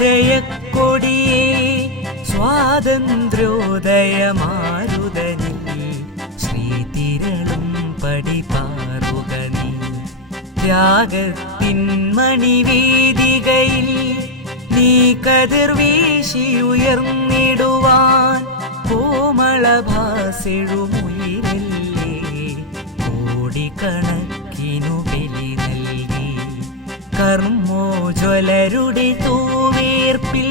ജയക്കൊടിയേ സ്വാതന്ത്ര്യോദയമാരുതനിൽ ശ്രീതിരളും പടിപാറുക നീ. ത്യാഗത്തിൻ മണിവേദികയിൽ നീ കതിർവീശിയുയർന്നിടുവാൻ കോമളഭാസെഴുമുയിരല്ലേ കോടിക്കണക്കിനു ബലി നൽകി. കർമ്മോജ്വലരുടെ തൂവേർപ്പിൽ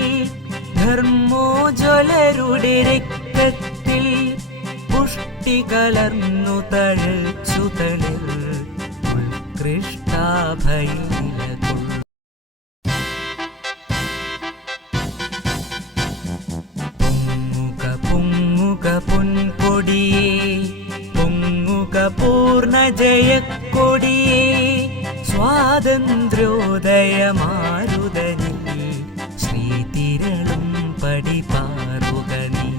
ധർമ്മോജ്വലരുടെ രക്തത്തിൽ പുഷ്ടി കലർന്നു തഴച്ചു തളിർ ഉത്കൃഷ്ടാഭയിലകൊള്ളു. പൊങ്ങുക പൊങ്ങുക പൊൻകൊടിയേ പൊങ്ങുക പൂർണ്ണ ജയക്കൊടിയേ സ്വാതന്ത്ര്യോദയമാരുതനിൽ ശ്രീതിരളും പടിപാറുക നീ.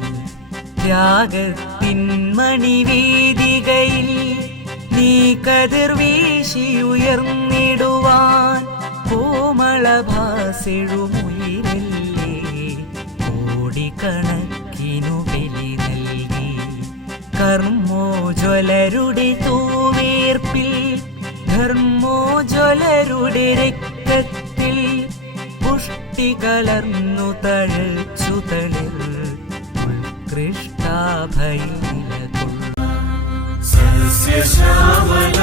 ത്യാഗത്തിൻ മണിവേദികയിൽ നീ കതിർവീശിയുയർന്നിടുവാൻ കോമളഭാസെഴുമുയിരല്ലേ കോടിക്കണക്കിനു ബലി നൽകി. കർമ്മോജ്വലരുടെ തൂവേർപ്പിൽ ധർമ്മോജ്വലരുടെ രക്തത്തിൽ പുഷ്ടി കലർന്നു തഴച്ചു തളിർ ഉത്കൃഷ്ടാഭയിലകൊള്ളു. സസ്യശ്യാമല